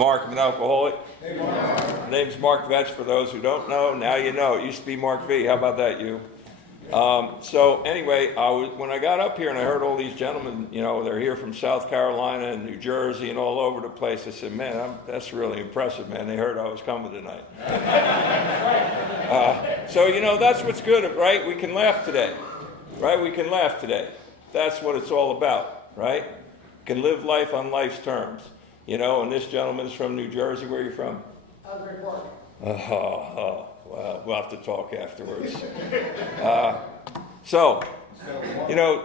Mark, I'm an alcoholic. Hey, Mark. My name's Mark Vetch, for those who don't know. Now you know. It used to be Mark V. How about that, you? So anyway, when I got up here and I heard all these gentlemen, they're here from South Carolina and New Jersey and all over the place, I said, man, that's really impressive, man. They heard I was coming tonight. So that's what's good, right? We can laugh today, right? We can laugh today. That's what it's all about, right? We can live life on life's terms. And this gentleman's from New Jersey. Where are you from? Great Park. Well, we'll have to talk afterwards.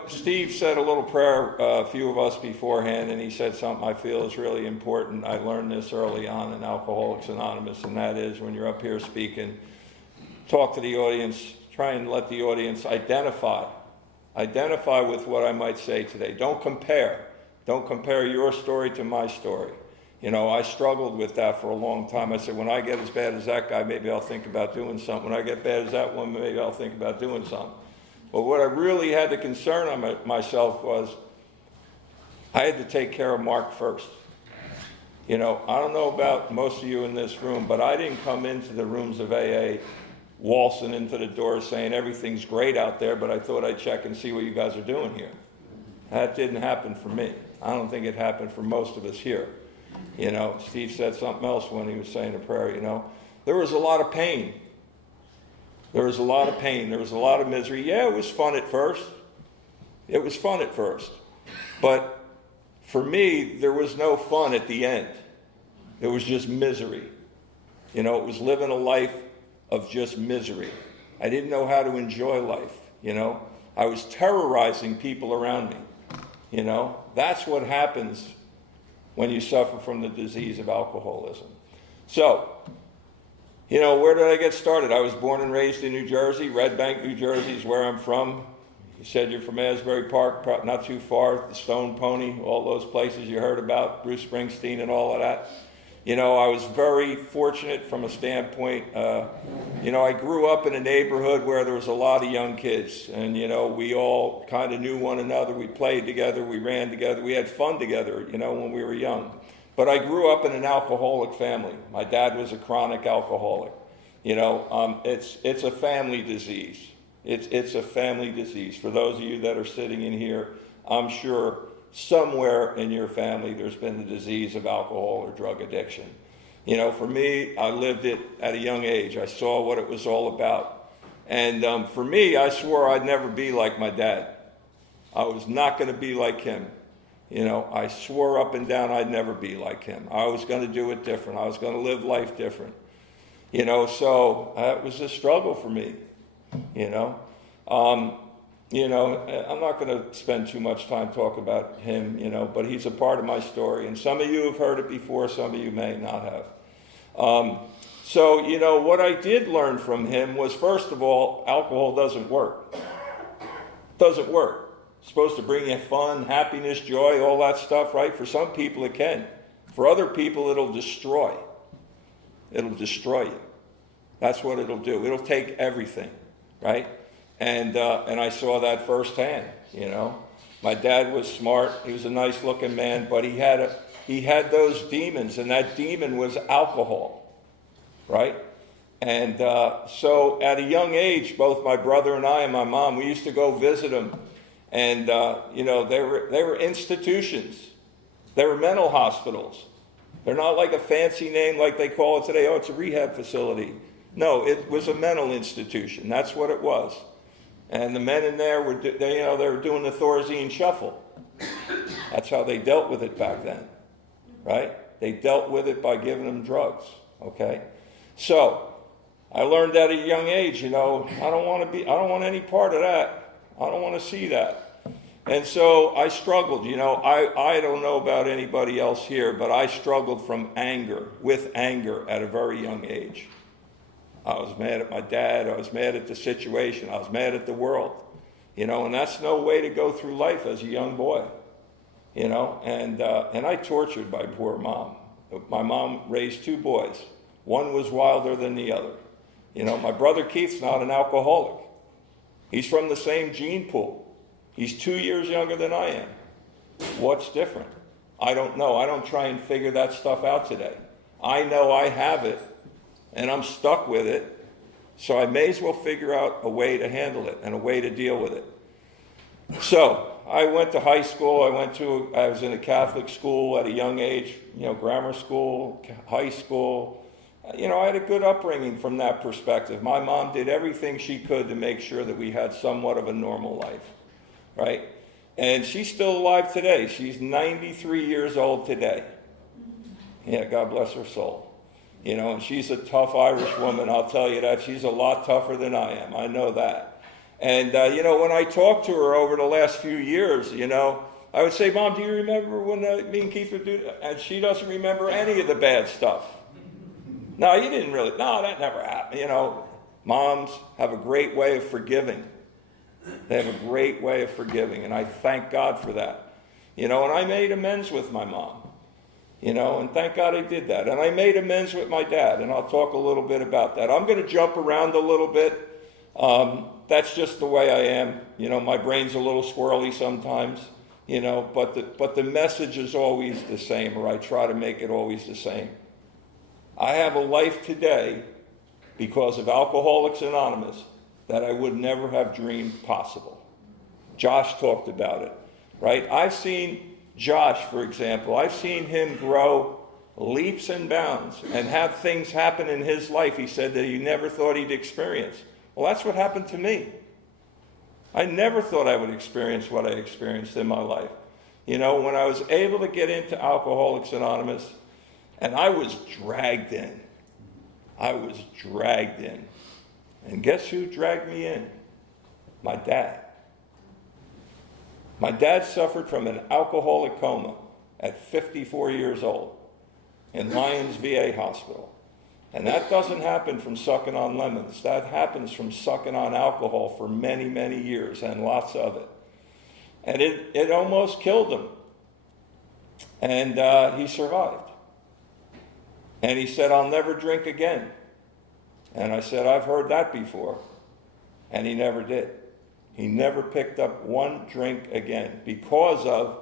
Steve said a little prayer, a few of us beforehand, and he said something I feel is really important. I learned this early on in Alcoholics Anonymous, and that is when you're up here speaking, talk to the audience, try and let the audience identify with what I might say today. Don't compare. Don't compare your story to my story. I struggled with that for a long time. I said, when I get as bad as that guy, maybe I'll think about doing something. When I get bad as that one, maybe I'll think about doing something. But what I really had to concern on myself was I had to take care of Mark first. I don't know about most of you in this room, but I didn't come into the rooms of AA waltzing into the door saying everything's great out there, but I thought I'd check and see what you guys are doing here. That didn't happen for me. I don't think it happened for most of us here. Steve said something else when he was saying a prayer, There was a lot of pain. There was a lot of pain. There was a lot of misery. Yeah, it was fun at first. But for me, there was no fun at the end. It was just misery. It was living a life of just misery. I didn't know how to enjoy life. I was terrorizing people around me. That's what happens when you suffer from the disease of alcoholism. So, where did I get started? I was born and raised in New Jersey. Red Bank, New Jersey is where I'm from. You said you're from Asbury Park, not too far, the Stone Pony, all those places you heard about, Bruce Springsteen and all of that. I was very fortunate from a standpoint. I grew up in a neighborhood where there was a lot of young kids, and we all kind of knew one another. We played together, we ran together, we had fun together, when we were young. But I grew up in an alcoholic family. My dad was a chronic alcoholic. It's a family disease. It's a family disease. For those of you that are sitting in here, I'm sure somewhere in your family there's been the disease of alcohol or drug addiction. For me, I lived it at a young age. I saw what it was all about. And for me, I swore I'd never be like my dad. I was not going to be like him. I swore up and down I'd never be like him. I was going to do it different. I was going to live life different. So it was a struggle for me, I'm not going to spend too much time talking about him, but he's a part of my story. And some of you have heard it before, some of you may not have. What I did learn from him was, first of all, alcohol doesn't work. Doesn't work. It's supposed to bring you fun, happiness, joy, all that stuff, right? For some people it can. For other people it'll destroy. It'll destroy you. That's what it'll do. It'll take everything, right? And I saw that firsthand, My dad was smart. He was a nice-looking man, but he had those demons, and that demon was alcohol, right? And so at a young age, both my brother and I and my mom, we used to go visit him, and they were institutions. They were mental hospitals. They're not like a fancy name like they call it today. Oh, it's a rehab facility. No, it was a mental institution. That's what it was. And the men in there were doing the Thorazine shuffle. That's how they dealt with it back then, right? They dealt with it by giving them drugs. Okay, so I learned at a young age. I don't want any part of that. I don't want to see that. And so I struggled. I don't know about anybody else here, but I struggled with anger at a very young age. I was mad at my dad. I was mad at the situation. I was mad at the world, and that's no way to go through life as a young boy, and I tortured my poor mom. My mom raised two boys. One was wilder than the other. My brother Keith's not an alcoholic. He's from the same gene pool. He's 2 years younger than I am. What's different? I don't know. I don't try and figure that stuff out today. I know I have it, and I'm stuck with it, so I may as well figure out a way to handle it and a way to deal with it. So I went to high school. I was in a Catholic school at a young age, grammar school, high school. I had a good upbringing from that perspective. My mom did everything she could to make sure that we had somewhat of a normal life, right? And she's still alive today. She's 93 years old today. Yeah, God bless her soul. And she's a tough Irish woman, I'll tell you that. She's a lot tougher than I am. I know that. And, when I talked to her over the last few years, I would say, Mom, do you remember when me and Keith would do that? And she doesn't remember any of the bad stuff. No, you didn't really. No, that never happened. Moms have a great way of forgiving. They have a great way of forgiving, and I thank God for that. And I made amends with my mom. And thank God I did that. And I made amends with my dad, and I'll talk a little bit about that. I'm going to jump around a little bit. That's just the way I am. My brain's a little squirrely sometimes, but the message is always the same, or I try to make it always the same. I have a life today because of Alcoholics Anonymous that I would never have dreamed possible. Josh talked about it, right? I've seen Josh, for example, I've seen him grow leaps and bounds and have things happen in his life, he said, that he never thought he'd experience. Well, that's what happened to me. I never thought I would experience what I experienced in my life. When I was able to get into Alcoholics Anonymous, and I was dragged in. And guess who dragged me in? My dad. My dad suffered from an alcoholic coma at 54 years old in Lyons VA Hospital. And that doesn't happen from sucking on lemons. That happens from sucking on alcohol for many, many years, and lots of it. And it almost killed him. And he survived. And he said, I'll never drink again. And I said, I've heard that before. And he never did. He never picked up one drink again because of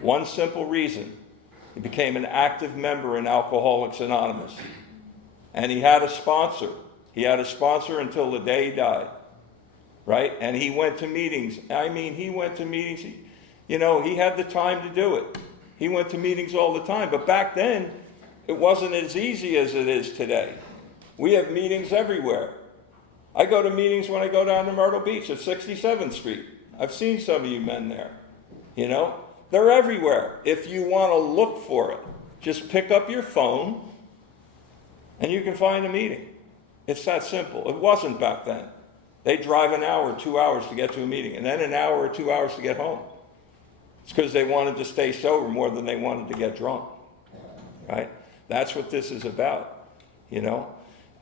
one simple reason. He became an active member in Alcoholics Anonymous. And he had a sponsor. He had a sponsor until the day he died. Right? And he went to meetings. He went to meetings. He had the time to do it. He went to meetings all the time. But back then, it wasn't as easy as it is today. We have meetings everywhere. I go to meetings when I go down to Myrtle Beach at 67th Street. I've seen some of you men there. They're everywhere. If you want to look for it, just pick up your phone and you can find a meeting. It's that simple. It wasn't back then. They drive an hour, 2 hours to get to a meeting, and then an hour or 2 hours to get home. It's because they wanted to stay sober more than they wanted to get drunk. Right? That's what this is about,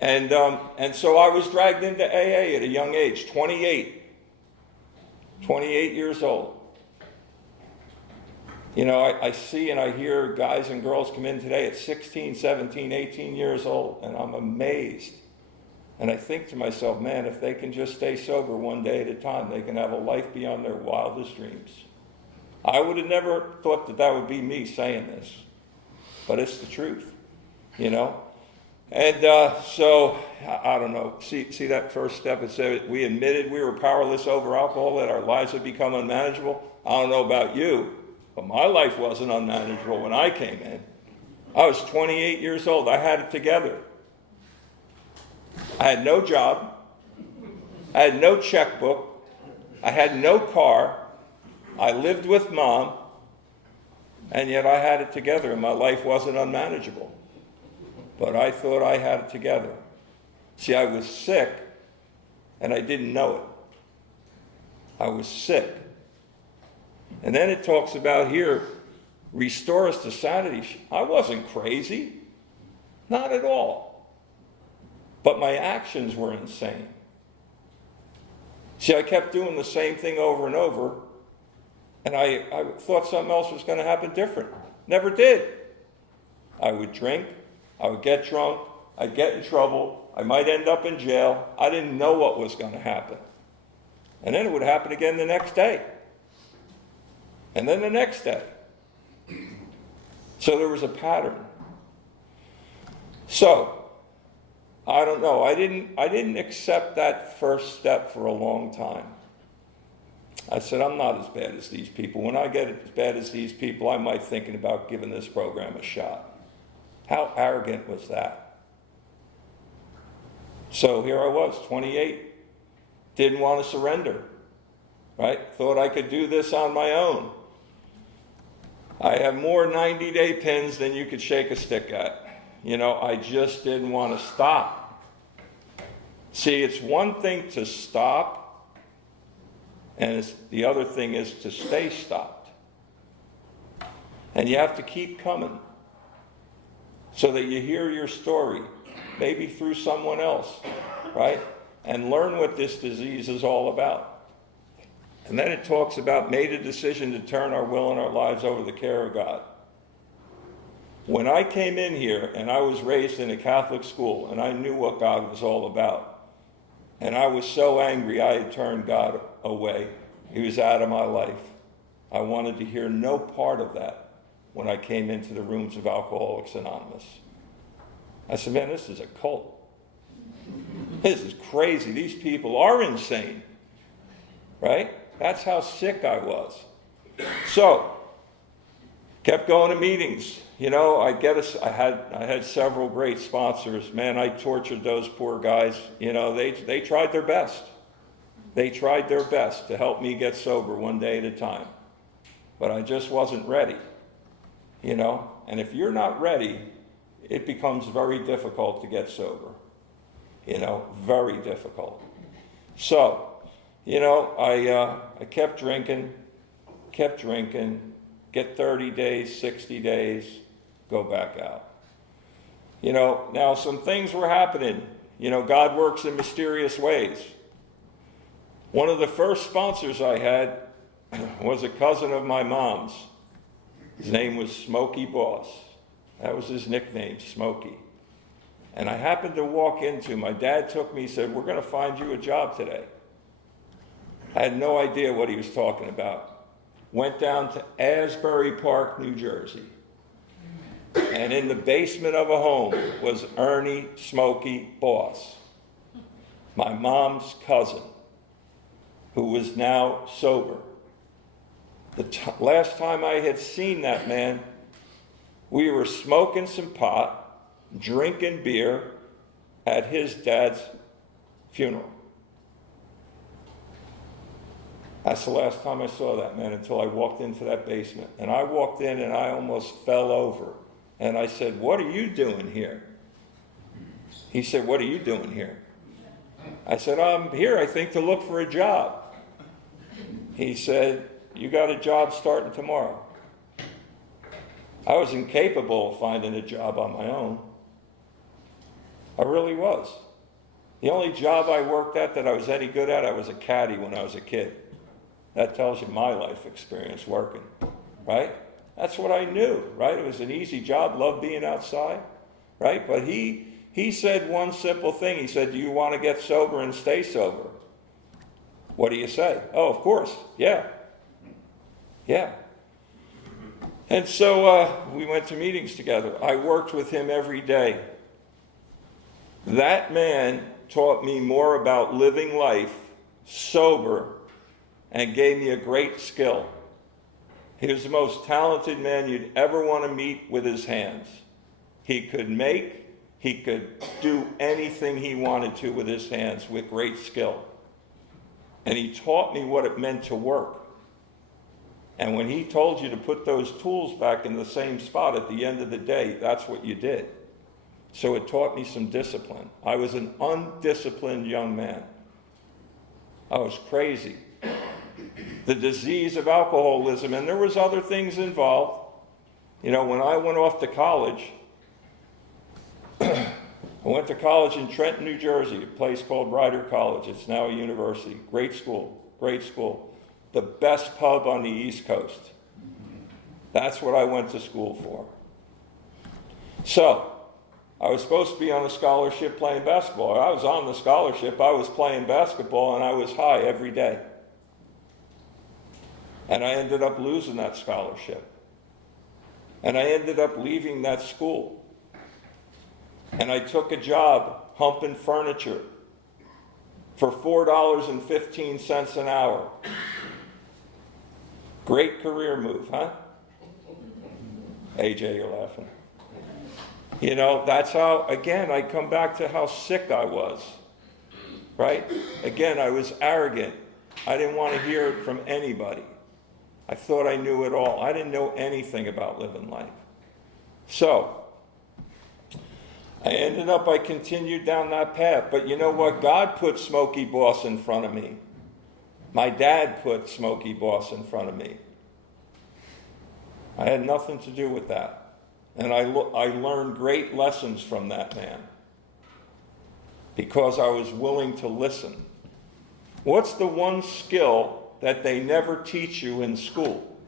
And so I was dragged into AA at a young age, 28 years old. I see and I hear guys and girls come in today at 16, 17, 18 years old, and I'm amazed. And I think to myself, man, if they can just stay sober one day at a time, they can have a life beyond their wildest dreams. I would have never thought that would be me saying this, but it's the truth. And so, I don't know, see that first step, it said we admitted we were powerless over alcohol, that our lives had become unmanageable. I don't know about you, but my life wasn't unmanageable when I came in. I was 28 years old. I had it together. I had no job. I had no checkbook. I had no car. I lived with Mom. And yet I had it together, and my life wasn't unmanageable. But I thought I had it together. See, I was sick, and I didn't know it. I was sick. And then it talks about here, restore us to sanity. I wasn't crazy. Not at all. But my actions were insane. See, I kept doing the same thing over and over, and I thought something else was going to happen different. Never did. I would drink. I would get drunk. I'd get in trouble. I might end up in jail. I didn't know what was going to happen. And then it would happen again the next day. And then the next day. So there was a pattern. So, I don't know. I didn't accept that first step for a long time. I said, I'm not as bad as these people. When I get as bad as these people, I might thinking about giving this program a shot. How arrogant was that? So here I was, 28. Didn't want to surrender, right? Thought I could do this on my own. I have more 90-day pins than you could shake a stick at. I just didn't want to stop. See, it's one thing to stop, and the other thing is to stay stopped. And you have to keep coming so that you hear your story, maybe through someone else, right? And learn what this disease is all about. And then it talks about made a decision to turn our will and our lives over to the care of God. When I came in here, and I was raised in a Catholic school, and I knew what God was all about, and I was so angry I had turned God away. He was out of my life. I wanted to hear no part of that when I came into the rooms of Alcoholics Anonymous. I said, man, this is a cult. This is crazy. These people are insane. Right? That's how sick I was. So, kept going to meetings. I had several great sponsors. Man, I tortured those poor guys. They tried their best. They tried their best to help me get sober one day at a time. But I just wasn't ready. And if you're not ready, it becomes very difficult to get sober. Very difficult. So, I kept drinking, get 30 days, 60 days, go back out. Now some things were happening. God works in mysterious ways. One of the first sponsors I had was a cousin of my mom's. His name was Smokey Boss. That was his nickname, Smokey. And I happened to walk into, my dad took me, he said, we're going to find you a job today. I had no idea what he was talking about. Went down to Asbury Park, New Jersey. And in the basement of a home was Ernie Smokey Boss, my mom's cousin, who was now sober. The last time I had seen that man, we were smoking some pot, drinking beer at his dad's funeral. That's the last time I saw that man until I walked into that basement. And I walked in and I almost fell over. And I said, what are you doing here? He said, what are you doing here? I said, I'm here, I think, to look for a job. He said, you got a job starting tomorrow. I was incapable of finding a job on my own. I really was. The only job I worked at that I was any good at, I was a caddy when I was a kid. That tells you my life experience working, right? That's what I knew, right? It was an easy job, loved being outside, right? But he said one simple thing. He said, do you want to get sober and stay sober? What do you say? Oh, of course, yeah. Yeah. And so we went to meetings together. I worked with him every day. That man taught me more about living life sober and gave me a great skill. He was the most talented man you'd ever want to meet with his hands. He could do anything he wanted to with his hands with great skill. And he taught me what it meant to work. And when he told you to put those tools back in the same spot at the end of the day, that's what you did. So it taught me some discipline. I was an undisciplined young man. I was crazy. The disease of alcoholism, and there was other things involved. When I went off to college, I went to college in Trenton, New Jersey, a place called Rider College. It's now a university. Great school. The best pub on the East Coast. That's what I went to school for. So, I was supposed to be on a scholarship playing basketball. I was on the scholarship, I was playing basketball, and I was high every day. And I ended up losing that scholarship. And I ended up leaving that school. And I took a job humping furniture for $4.15 an hour. Great career move, huh? AJ, you're laughing. You know, that's how, again, I come back to how sick I was, right? Again, I was arrogant. I didn't want to hear it from anybody. I thought I knew it all. I didn't know anything about living life. So, I continued down that path. But you know what? God put Smokey Boss in front of me. My dad put Smokey Boss in front of me. I had nothing to do with that. And I learned great lessons from that man because I was willing to listen. What's the one skill that they never teach you in school?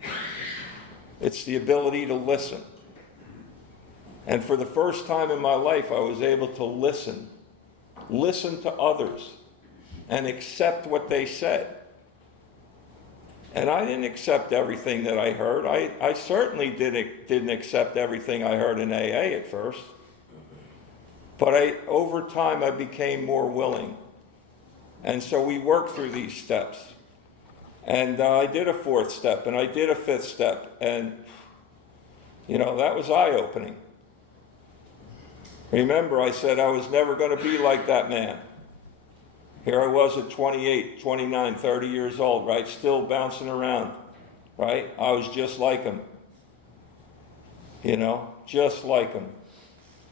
It's the ability to listen. And for the first time in my life, I was able to listen to others, and accept what they said. And I didn't accept everything that I heard. I certainly didn't accept everything I heard in AA at first. But over time, I became more willing. And so we worked through these steps. And I did a fourth step, and I did a fifth step. And, you know, that was eye-opening. Remember, I said I was never going to be like that man. Here I was at 28, 29, 30 years old, right? Still bouncing around, right? I was just like him. You know, just like him.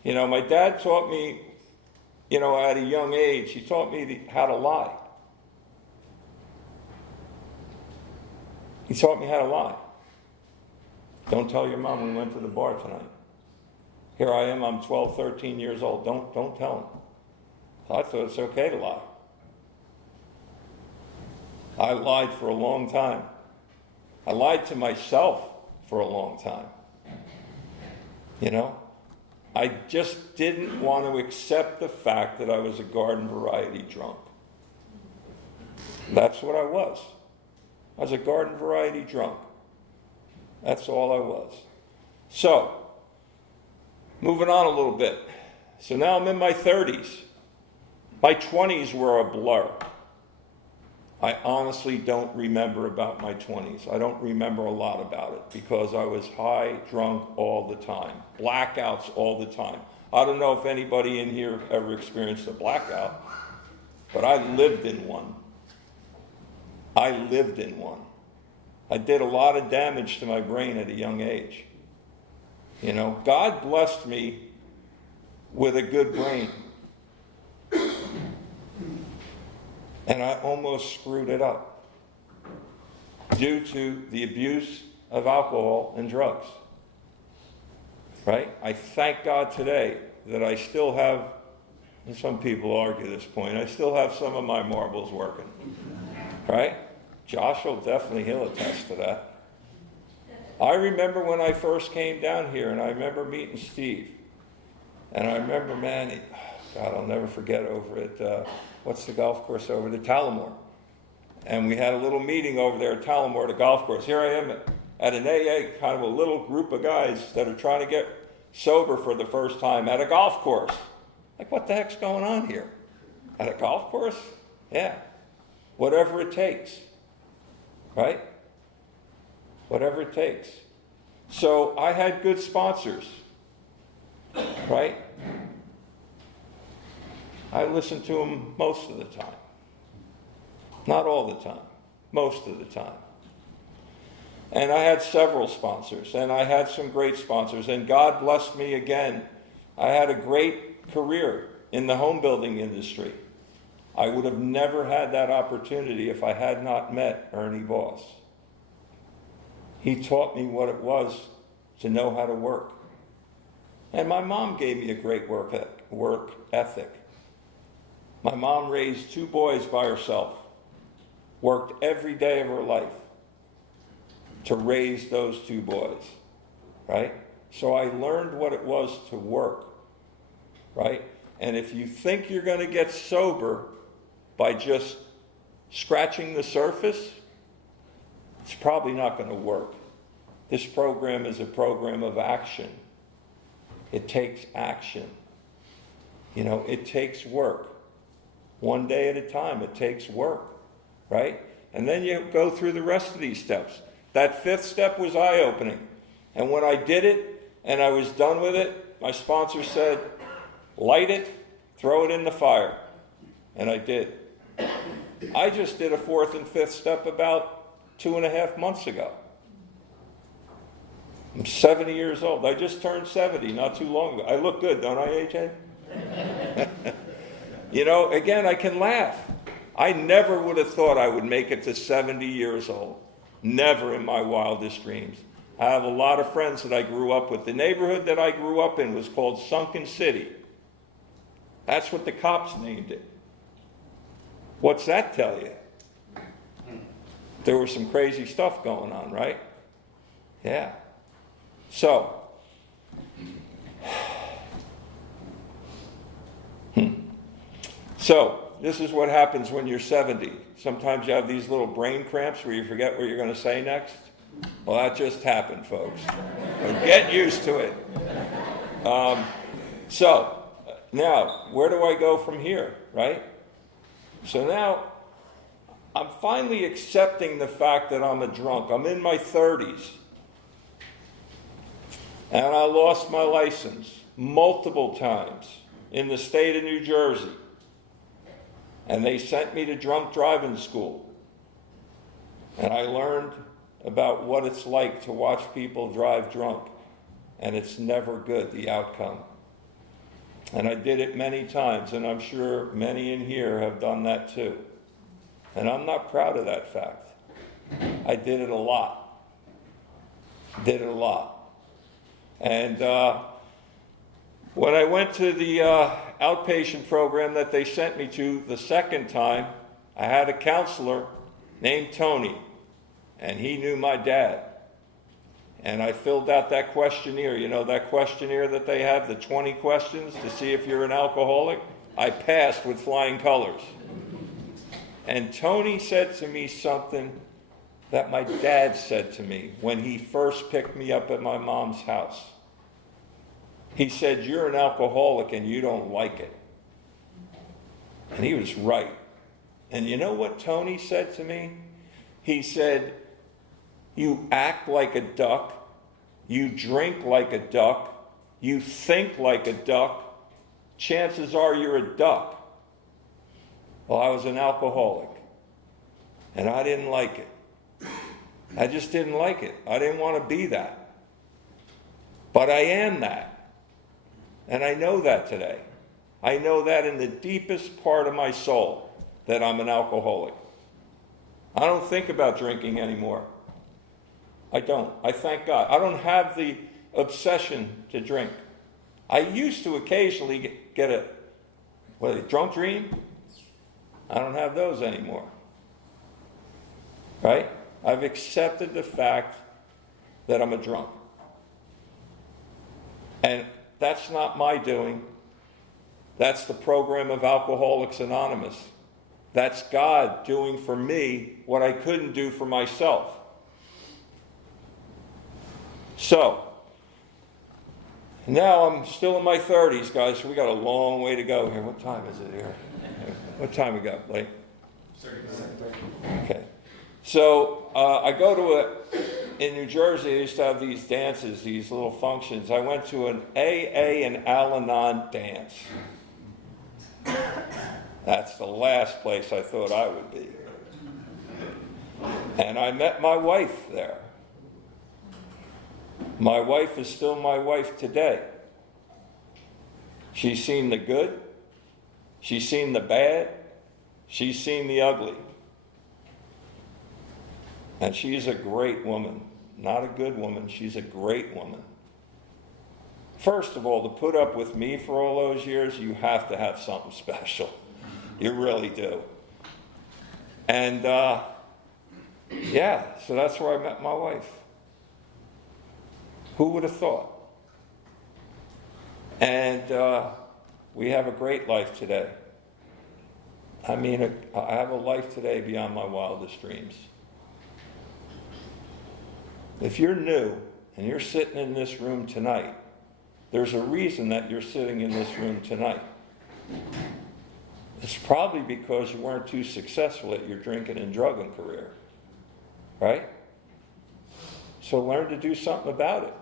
You know, my dad taught me, you know, at a young age, he taught me how to lie. He taught me how to lie. Don't tell your mom we went to the bar tonight. Here I am, I'm 12, 13 years old. Don't tell him. I thought it's okay to lie. I lied for a long time. I lied to myself for a long time. You know? I just didn't want to accept the fact that I was a garden variety drunk. That's what I was. I was a garden variety drunk. That's all I was. So, moving on a little bit. So now I'm in my 30s. My 20s were a blur. I honestly don't remember about my 20s. I don't remember a lot about it because I was high, drunk all the time. Blackouts all the time. I don't know if anybody in here ever experienced a blackout, but I lived in one. I lived in one. I did a lot of damage to my brain at a young age. You know, God blessed me with a good brain. And I almost screwed it up due to the abuse of alcohol and drugs. Right? I thank God today that I still have, and some people argue this point, I still have some of my marbles working. Right? Josh will definitely, he'll attest to that. I remember when I first came down here, and I remember meeting Steve. And I remember, man, God, I'll never forget over at, what's the golf course over at Talamore? And we had a little meeting over there at Talamore, the golf course. Here I am at an AA, kind of a little group of guys that are trying to get sober for the first time at a golf course. Like, what the heck's going on here? At a golf course? Yeah. Whatever it takes. Right? Whatever it takes. So I had good sponsors. Right? I listened to them most of the time. Not all the time. Most of the time. And I had several sponsors, and I had some great sponsors, and God blessed me again. I had a great career in the home building industry. I would have never had that opportunity if I had not met Ernie Boss. He taught me what it was to know how to work. And my mom gave me a great work ethic. My mom raised 2 boys by herself, worked every day of her life to raise those 2 boys, right? So I learned what it was to work, right? And if you think you're going to get sober by just scratching the surface, it's probably not going to work. This program is a program of action. It takes action. You know, it takes work. One day at a time, it takes work, right? And then you go through the rest of these steps. That fifth step was eye-opening. And when I did it and I was done with it, my sponsor said, light it, throw it in the fire. And I did. I just did a fourth and fifth step about 2.5 months ago. I'm 70 years old. I just turned 70 not too long ago. I look good, don't I, AJ? You know, again, I can laugh. I never would have thought I would make it to 70 years old. Never in my wildest dreams. I have a lot of friends that I grew up with. The neighborhood that I grew up in was called Sunken City. That's what the cops named it. What's that tell you? There was some crazy stuff going on, right? Yeah. So, this is what happens when you're 70. Sometimes you have these little brain cramps where you forget what you're going to say next. Well, that just happened, folks. So get used to it. Now, where do I go from here, right? So now, I'm finally accepting the fact that I'm a drunk. I'm in my 30s. And I lost my license multiple times in the state of New Jersey. And they sent me to drunk driving school. And I learned about what it's like to watch people drive drunk. And it's never good, the outcome. And I did it many times, and I'm sure many in here have done that too. And I'm not proud of that fact. I did it a lot. Did it a lot. And when I went to the outpatient program that they sent me to the second time, I had a counselor named Tony, and he knew my dad. And I filled out that questionnaire. You know that questionnaire that they have, the 20 questions to see if you're an alcoholic? I passed with flying colors. And Tony said to me something that my dad said to me when he first picked me up at my mom's house. He said, "You're an alcoholic and you don't like it." And he was right. And you know what Tony said to me? He said, "You act like a duck, you drink like a duck, you think like a duck, chances are you're a duck." Well, I was an alcoholic, and I didn't like it. I just didn't like it. I didn't want to be that. But I am that. And I know that today. I know that in the deepest part of my soul, that I'm an alcoholic. I don't think about drinking anymore. I don't. I thank God. I don't have the obsession to drink. I used to occasionally get a drunk dream. I don't have those anymore. Right? I've accepted the fact that I'm a drunk. And that's not my doing. That's the program of Alcoholics Anonymous. That's God doing for me what I couldn't do for myself. So, now I'm still in my 30s, guys, so we got a long way to go here. What time is it here? What time we got, Blake? 30. Okay. So, I go to in New Jersey, they used to have these dances, these little functions. I went to an AA and Al-Anon dance. That's the last place I thought I would be. And I met my wife there. My wife is still my wife today. She's seen the good. She's seen the bad. She's seen the ugly. And she's a great woman. Not a good woman. She's a great woman. First of all, to put up with me for all those years, you have to have something special. You really do. And, so that's where I met my wife. Who would have thought? And we have a great life today. I mean, I have a life today beyond my wildest dreams. If you're new and you're sitting in this room tonight, there's a reason that you're sitting in this room tonight. It's probably because you weren't too successful at your drinking and drugging career, right? So learn to do something about it.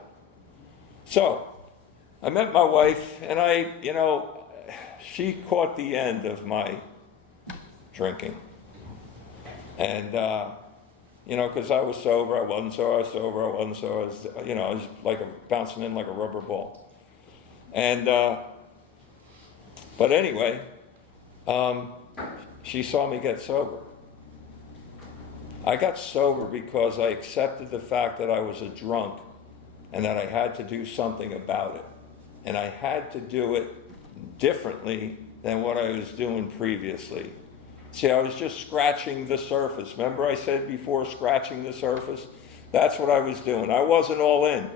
So I met my wife, and she caught the end of my drinking. And, because I was sober, I wasn't so, I was sober, I wasn't so, I was like bouncing in like a rubber ball. And, but anyway, she saw me get sober. I got sober because I accepted the fact that I was a drunk and that I had to do something about it. And I had to do it differently than what I was doing previously. See, I was just scratching the surface. Remember I said before, scratching the surface? That's what I was doing. I wasn't all in.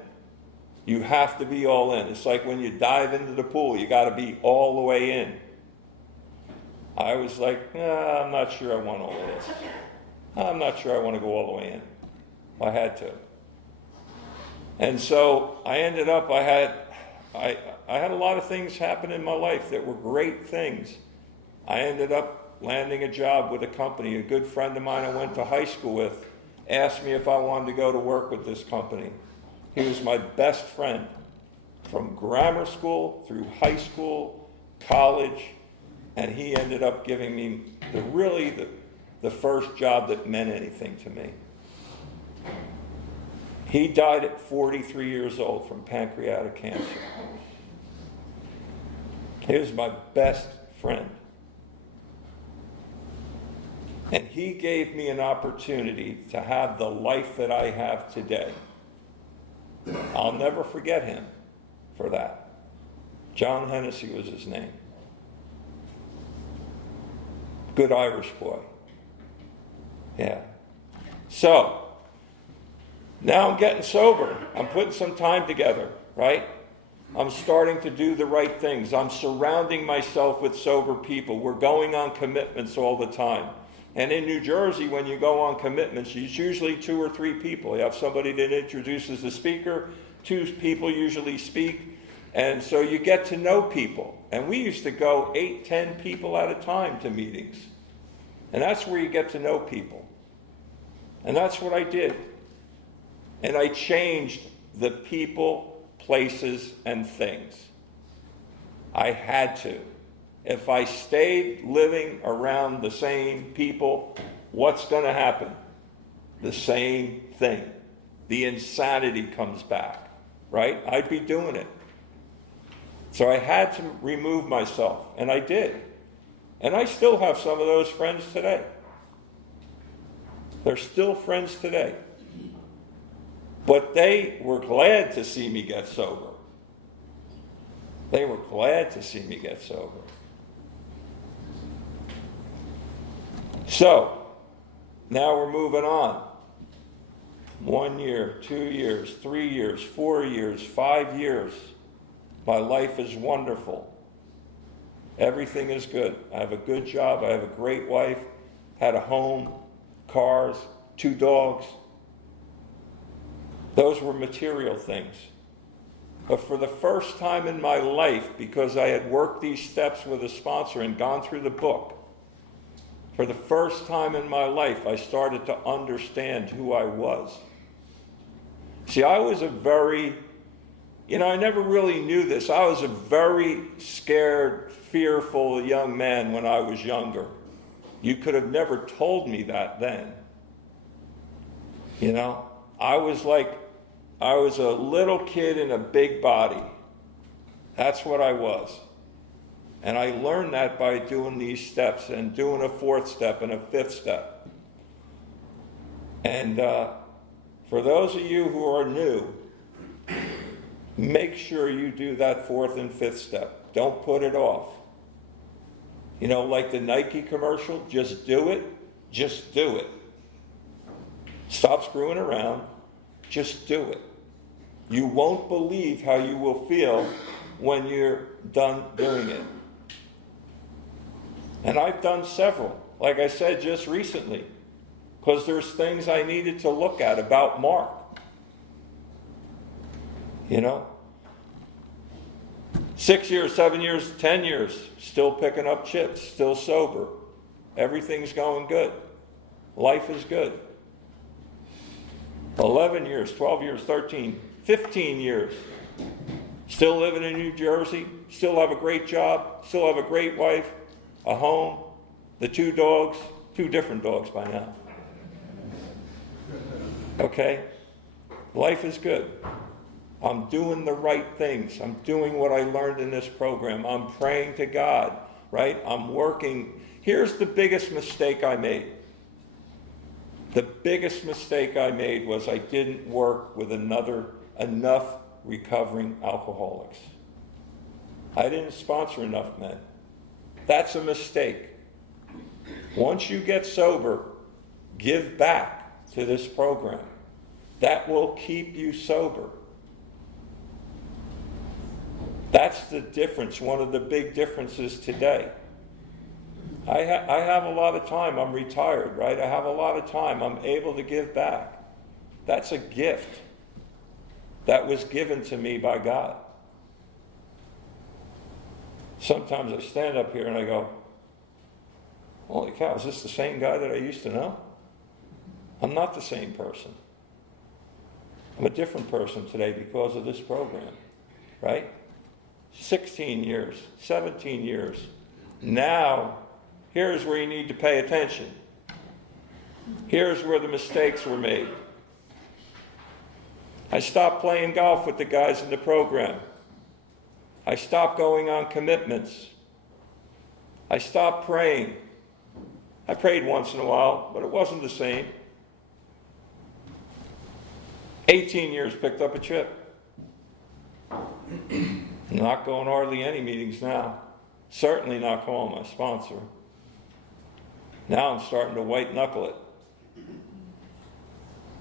You have to be all in. It's like when you dive into the pool, you got to be all the way in. I was like, I'm not sure I want all of this. I'm not sure I want to go all the way in. I had to. And so I ended up, I had a lot of things happen in my life that were great things. I ended up landing a job with a company. A good friend of mine I went to high school with asked me if I wanted to go to work with this company. He was my best friend from grammar school through high school, college, and he ended up giving me the first job that meant anything to me. He died at 43 years old from pancreatic cancer. He was my best friend. And he gave me an opportunity to have the life that I have today. I'll never forget him for that. John Hennessy was his name. Good Irish boy. Yeah. So, now I'm getting sober. I'm putting some time together, right? I'm starting to do the right things. I'm surrounding myself with sober people. We're going on commitments all the time. And in New Jersey, when you go on commitments, it's usually 2 or 3 people. You have somebody that introduces the speaker, 2 people usually speak, and so you get to know people. And we used to go 8, 10 people at a time to meetings. And that's where you get to know people. And that's what I did. And I changed the people, places, and things. I had to. If I stayed living around the same people, what's going to happen? The same thing. The insanity comes back, right? I'd be doing it. So I had to remove myself, and I did. And I still have some of those friends today. They're still friends today. But they were glad to see me get sober. They were glad to see me get sober. So, now we're moving on. 1 year, 2 years, 3 years, 4 years, 5 years. My life is wonderful. Everything is good. I have a good job. I have a great wife. Had a home, cars, 2 dogs. Those were material things. But for the first time in my life, because I had worked these steps with a sponsor and gone through the book, for the first time in my life, I started to understand who I was. See, I was a very, I never really knew this. I was a very scared, fearful young man when I was younger. You could have never told me that then. I was a little kid in a big body. That's what I was. And I learned that by doing these steps and doing a 4th step and a 5th step. And for those of you who are new, make sure you do that 4th and 5th step. Don't put it off. Like the Nike commercial, just do it. Just do it. Stop screwing around. Just do it. You won't believe how you will feel when you're done doing it. And I've done several, like I said, just recently, because there's things I needed to look at about Mark. You know? 6 years, 7 years, 10 years, still picking up chips, still sober. Everything's going good. Life is good. 11 years, 12 years, 13, 15 years. Still living in New Jersey, still have a great job, still have a great wife, a home, the 2 dogs, 2 different dogs by now. Okay? Life is good. I'm doing the right things. I'm doing what I learned in this program. I'm praying to God, right? I'm working. Here's the biggest mistake I made. The biggest mistake I made was I didn't work with enough recovering alcoholics. I didn't sponsor enough men. That's a mistake. Once you get sober, give back to this program. That will keep you sober. That's the difference, one of the big differences today. I have a lot of time. I'm retired, right? I have a lot of time. I'm able to give back. That's a gift that was given to me by God. Sometimes I stand up here and I go, holy cow, is this the same guy that I used to know? I'm not the same person. I'm a different person today because of this program, right? 16 years, 17 years. Now, here's where you need to pay attention. Here's where the mistakes were made. I stopped playing golf with the guys in the program. I stopped going on commitments. I stopped praying. I prayed once in a while, but it wasn't the same. 18 years, picked up a chip. Not going hardly any meetings now. Certainly not calling my sponsor. Now I'm starting to white knuckle it.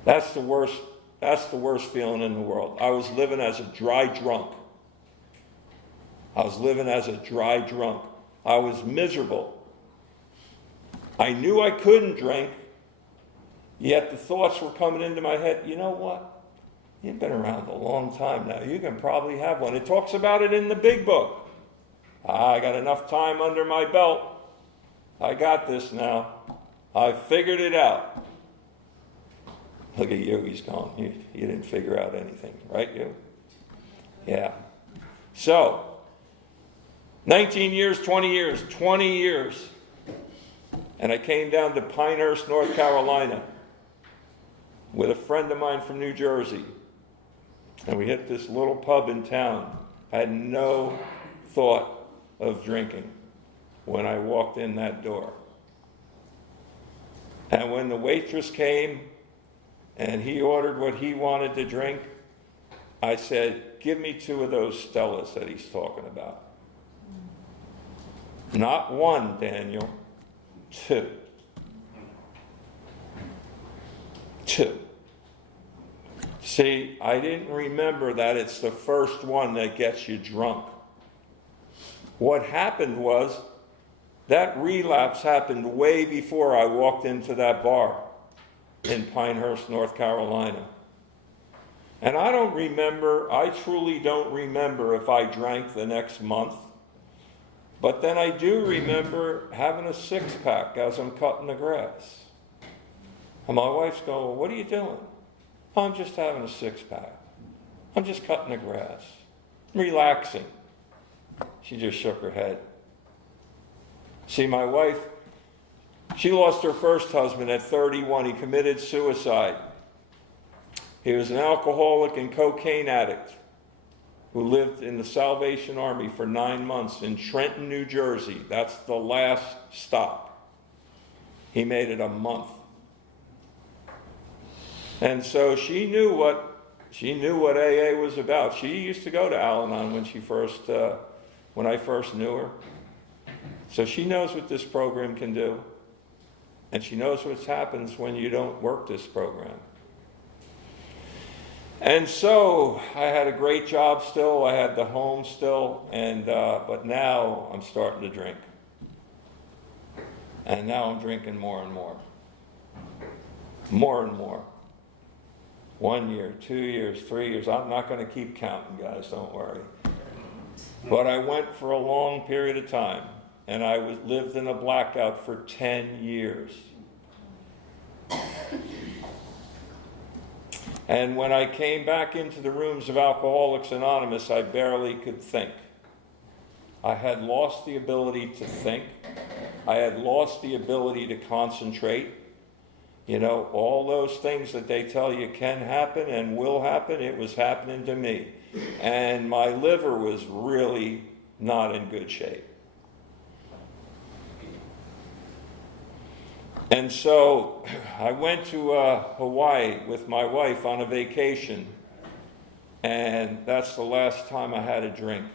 That's the worst feeling in the world. I was living as a dry drunk. I was miserable. I knew I couldn't drink, yet the thoughts were coming into my head, you know what? You've been around a long time now. You can probably have one. It talks about it in the big book. I got enough time under my belt. I got this now. I figured it out. Look at you, he's gone. You didn't figure out anything, right, you? Yeah. So, 19 years, 20 years. And I came down to Pinehurst, North Carolina with a friend of mine from New Jersey. And we hit this little pub in town. I had no thought of drinking when I walked in that door. And when the waitress came and he ordered what he wanted to drink, I said, give me 2 of those Stellas that he's talking about. Not 1, Daniel, 2. 2. See, I didn't remember that it's the first one that gets you drunk. What happened was, that relapse happened way before I walked into that bar in Pinehurst, North Carolina. And I truly don't remember if I drank the next month. But then I do remember having a 6-pack as I'm cutting the grass. And my wife's going, well, what are you doing? I'm just having a 6-pack. I'm just cutting the grass. I'm relaxing. She just shook her head. See, my wife, she lost her first husband at 31. He committed suicide. He was an alcoholic and cocaine addict who lived in the Salvation Army for 9 months in Trenton, New Jersey. That's the last stop. He made it a month. And so she knew what AA was about. She used to go to Al-Anon when I first knew her. So she knows what this program can do. And she knows what happens when you don't work this program. And so I had a great job still. I had the home still. But now I'm starting to drink. And now I'm drinking more and more. More and more. 1 year, 2 years, 3 years. I'm not going to keep counting, guys, don't worry. But I went for a long period of time, and I lived in a blackout for 10 years. And when I came back into the rooms of Alcoholics Anonymous, I barely could think. I had lost the ability to think. I had lost the ability to concentrate. You know, all those things that they tell you can happen and will happen, it was happening to me. And my liver was really not in good shape. And so I went to Hawaii with my wife on a vacation, and that's the last time I had a drink.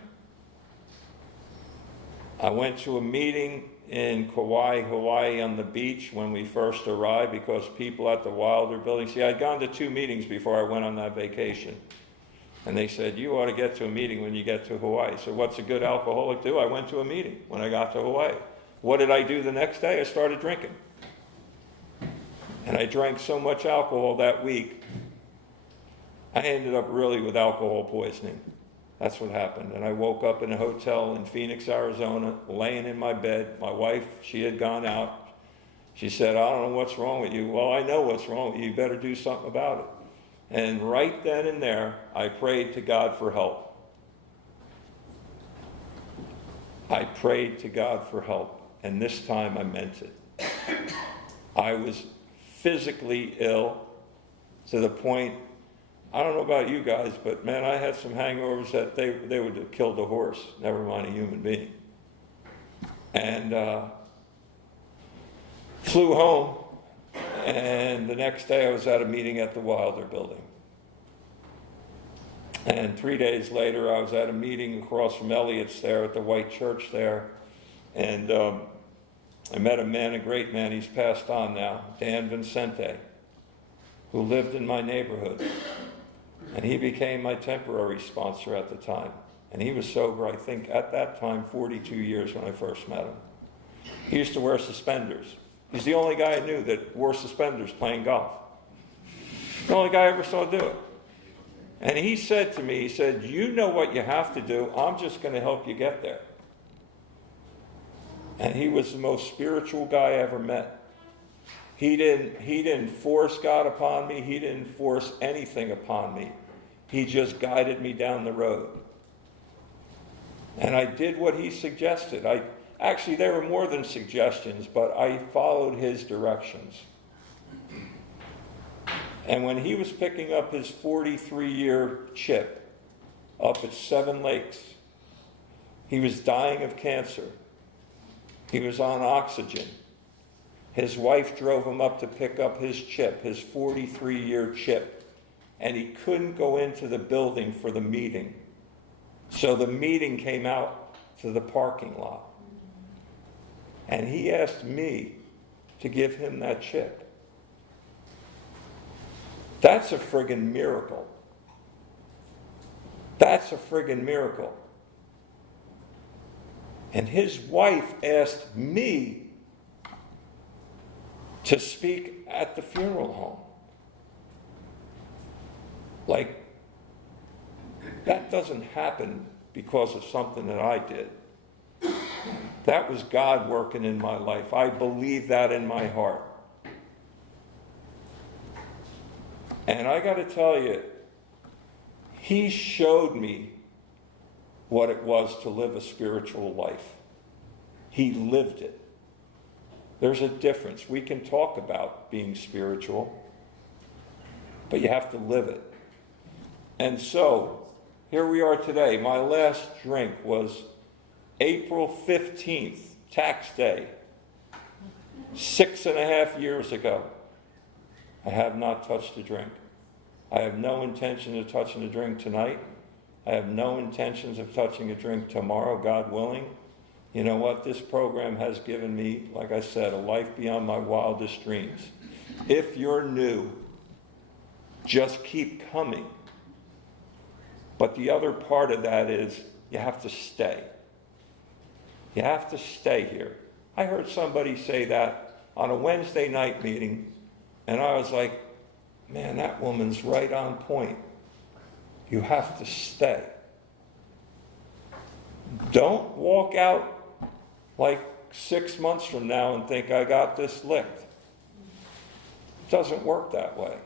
I went to a meeting in Kauai, Hawaii on the beach when we first arrived because people at the Wilder building, see, I'd gone to 2 meetings before I went on that vacation. And they said, you ought to get to a meeting when you get to Hawaii. So what's a good alcoholic do? I went to a meeting when I got to Hawaii. What did I do the next day? I started drinking. And I drank so much alcohol that week, I ended up really with alcohol poisoning. That's what happened. And I woke up in a hotel in Phoenix, Arizona, laying in my bed. My wife, she had gone out. She said, I don't know what's wrong with you. Well, I know what's wrong with you. You better do something about it. And right then and there, I prayed to God for help. I prayed to God for help. And this time I meant it. I was physically ill to the point, I don't know about you guys, but man, I had some hangovers that they would have killed a horse, never mind a human being. And flew home, and the next day I was at a meeting at the Wilder building. And 3 days later I was at a meeting across from Elliott's there at the White Church there, and I met a man, a great man, he's passed on now, Dan Vincente, who lived in my neighborhood. And he became my temporary sponsor at the time. And he was sober, I think, at that time, 42 years when I first met him. He used to wear suspenders. He's the only guy I knew that wore suspenders playing golf. The only guy I ever saw do it. And he said to me, he said, you know what you have to do. I'm just going to help you get there. And he was the most spiritual guy I ever met. He didn't force God upon me. He didn't force anything upon me. He just guided me down the road. And I did what he suggested. Actually, there were more than suggestions, but I followed his directions. And when he was picking up his 43-year chip up at 7 Lakes, he was dying of cancer. He was on oxygen. His wife drove him up to pick up his chip, his 43-year chip, and he couldn't go into the building for the meeting. So the meeting came out to the parking lot. And he asked me to give him that chip. That's a friggin' miracle. That's a friggin' miracle. And his wife asked me to speak at the funeral home. Like, that doesn't happen because of something that I did. That was God working in my life. I believe that in my heart. And I got to tell you, he showed me what it was to live a spiritual life. He lived it. There's a difference. We can talk about being spiritual, but you have to live it. And so, here we are today. My last drink was April 15th, tax day, 6.5 years ago. I have not touched a drink. I have no intention of touching a drink tonight. I have no intentions of touching a drink tomorrow, God willing. You know what? This program has given me, like I said, a life beyond my wildest dreams. If you're new, just keep coming. But the other part of that is you have to stay. You have to stay here. I heard somebody say that on a Wednesday night meeting, and I was like, man, that woman's right on point. You have to stay. Don't walk out like 6 months from now and think, I got this licked. It doesn't work that way.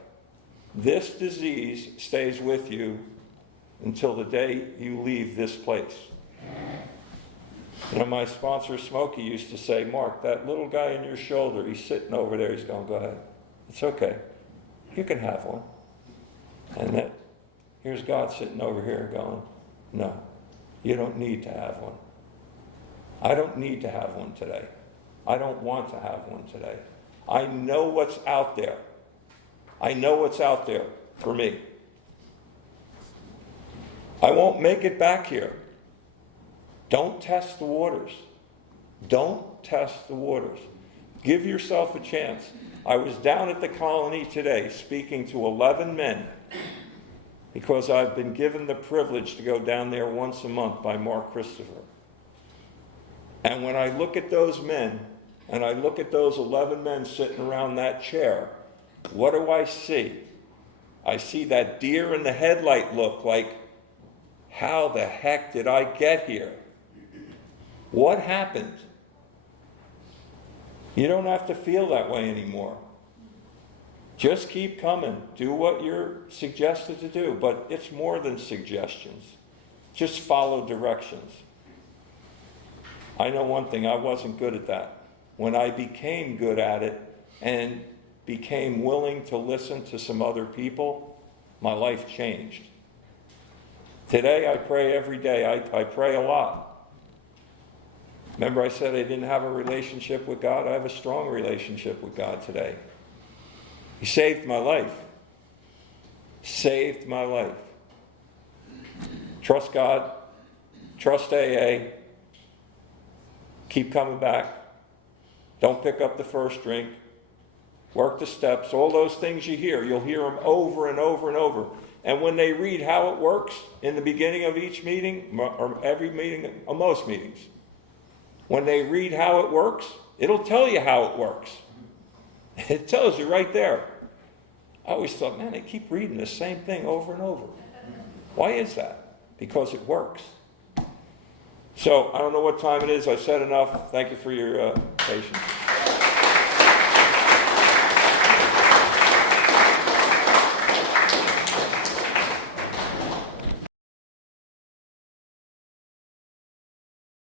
This disease stays with you until the day you leave this place. You know, my sponsor, Smokey, used to say, Mark, that little guy in your shoulder, he's sitting over there, he's going, go ahead. It's okay. You can have one. And then here's God sitting over here going, no, you don't need to have one. I don't need to have one today. I don't want to have one today. I know what's out there. I know what's out there for me. I won't make it back here. Don't test the waters. Don't test the waters. Give yourself a chance. I was down at the colony today speaking to 11 men because I've been given the privilege to go down there once a month by Mark Christopher. And when I look at those men, and I look at those 11 men sitting around that chair, what do I see? I see that deer in the headlight look, like, how the heck did I get here? What happened? You don't have to feel that way anymore. Just keep coming. Do what you're suggested to do, but it's more than suggestions. Just follow directions. I know one thing, I wasn't good at that. When I became good at it and became willing to listen to some other people, my life changed. Today I pray every day. I pray a lot. Remember I said I didn't have a relationship with God? I have a strong relationship with God today. He saved my life. Saved my life. Trust God. Trust AA. Keep coming back. Don't pick up the first drink. Work the steps. All those things you hear, you'll hear them over and over and over. And when they read how it works in the beginning of each meeting, or every meeting, or most meetings, when they read how it works, it'll tell you how it works. It tells you right there. I always thought, man, they keep reading the same thing over and over. Why is that? Because it works. So I don't know what time it is. I've said enough. Thank you for your patience.